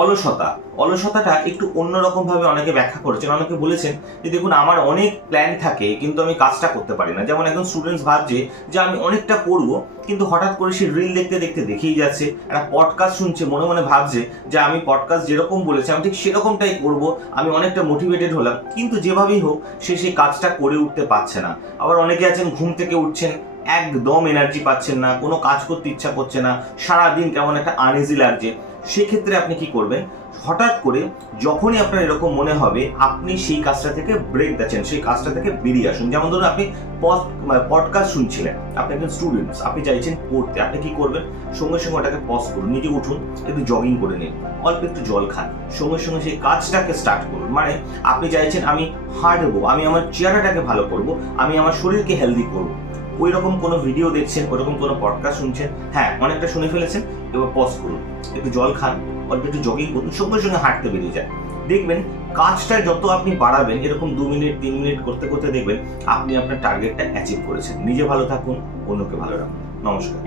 অলসতাটা একটু অন্যরকম ভাবে অনেকে ব্যাখ্যা করেছেন। অনেকে বলেছেন যে দেখুন আমার অনেক প্ল্যান থাকে কিন্তু আমি কাজটা করতে পারি না। যেমন একজন স্টুডেন্টস ভাবছে যে আমি অনেকটা পড়বো কিন্তু হঠাৎ করে সে রিল দেখতে দেখতে দেখেই যাচ্ছে, একটা পডকাস্ট শুনছে, মনে মনে ভাবছে যে আমি পডকাস্ট যেরকম বলেছে আমি ঠিক সেরকমটাই করব, আমি অনেকটা মোটিভেটেড হলাম, কিন্তু যেভাবেই হোক সে সেই কাজটা করে উঠতে পারছে না। আবার অনেকে আছেন ঘুম থেকে উঠছেন, একদম এনার্জি পাচ্ছেন না, কোনো কাজ করতে ইচ্ছা করছে না, সারাদিন কেমন একটা আনইজি লাগছে। সেক্ষেত্রে আপনি কি করবেন, হঠাৎ করে যখনই আপনার এরকম মনে হবে আপনি সেই কাজটা থেকে ব্রেক দিচ্ছেন, সেই কাজটা থেকে বেরিয়ে আসুন। যেমন ধরুন আপনি পডকাস্ট শুনছিলেন, আপনি একজন স্টুডেন্টস, আপনি চাইছেন পড়তে, আপনি কি করবেন, সঙ্গে সঙ্গে ওটাকে পজ করুন, নিজে উঠুন, একটু জগিং করে নিন, অল্প একটু জল খান, সঙ্গে সঙ্গে সেই কাজটাকে স্টার্ট করুন। মানে আপনি চাইছেন আমি হাঁটবো, আমি আমার চেহারাটাকে ভালো করব, আমি আমার শরীরকে হেলদি করবো। ওই রকম কোনো ভিডিও দেখছেন, ওরকম কোনো পডকাস্ট শুনছেন, হ্যাঁ অনেকটা শুনে ফেলেছেন, এবার পজ করুন, একটু জল খান, অল্প একটু জগিং করুন, সঙ্গে সঙ্গে হাঁটতে বেরিয়ে যায়। দেখবেন কাজটা যত আপনি বাড়াবেন, এরকম 2 মিনিট 3 মিনিট করতে করতে দেখবেন আপনি আপনার টার্গেটটা অ্যাচিভ করেছেন। নিজে ভালো থাকুন, অন্যকে ভালো রাখুন। নমস্কার।